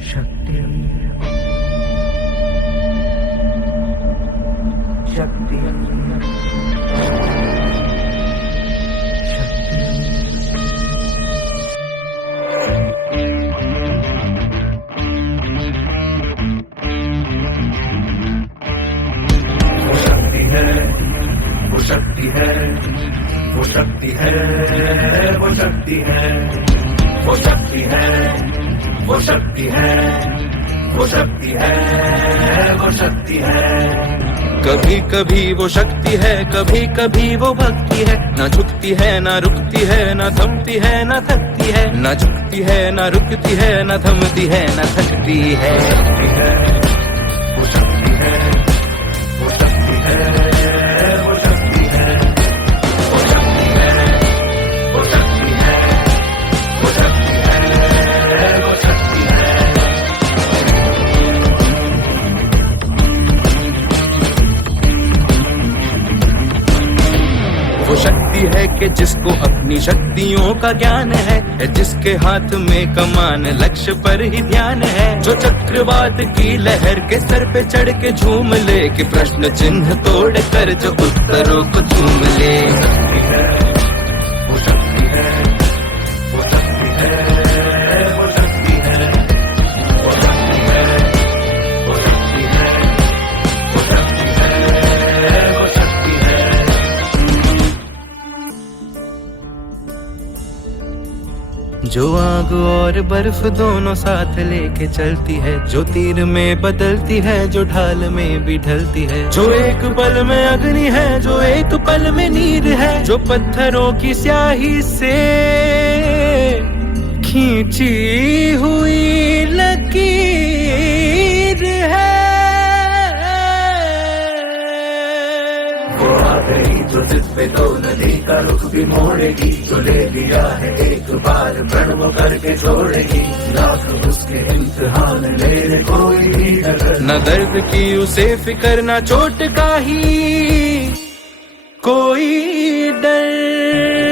शक्ति शक्ति वो शक्ति है, वो शक्ति है, वो शक्ति है, वो शक्ति है, वो शक्ति है, वो शक्ति है, वो शक्ति है। कभी कभी वो शक्ति है, कभी कभी वो भक्ति है। ना झुकती है, ना रुकती है, ना थमती है, ना थकती है। ना झुकती है, ना रुकती है, ना थमती है, ना थकती है। वो शक्ति है, वो शक्ति है, वो शक्ति है, वो शक्ति है, वो शक्ति है, वो शक्ति है, वो शक्ति है। वो शक्ति है कि जिसको अपनी शक्तियों का ज्ञान है, जिसके हाथ में कमान लक्ष्य पर ही ध्यान है। जो चक्रवात की लहर के सर पे चढ़ के झूम ले, कि प्रश्न चिन्ह तोड़ कर जो उत्तरों को चूम ले। वो शक्ति है, वो शक्ति है, वो शक्ति है, वो शक्ति है, वो शक्ति है, वो शक्ति है, वो शक्ति है। जो आग और बर्फ दोनों साथ लेके चलती है, जो तीर में बदलती है, जो ढाल में भी ढलती है। जो एक पल में अग्नि है, जो एक पल में नीर है। जो पत्थरों की स्याही से खींची हुई लकीर है। वो आ गई जो जिस पे तो नदी का रुख भी मोड़ेगी, जो ले लिया है एक बार प्रण वो करके छोड़ेगी। लाख उसके इम्तिहान ले कोई भी डर न दर्द की उसे फिकर, न चोट का ही कोई डर।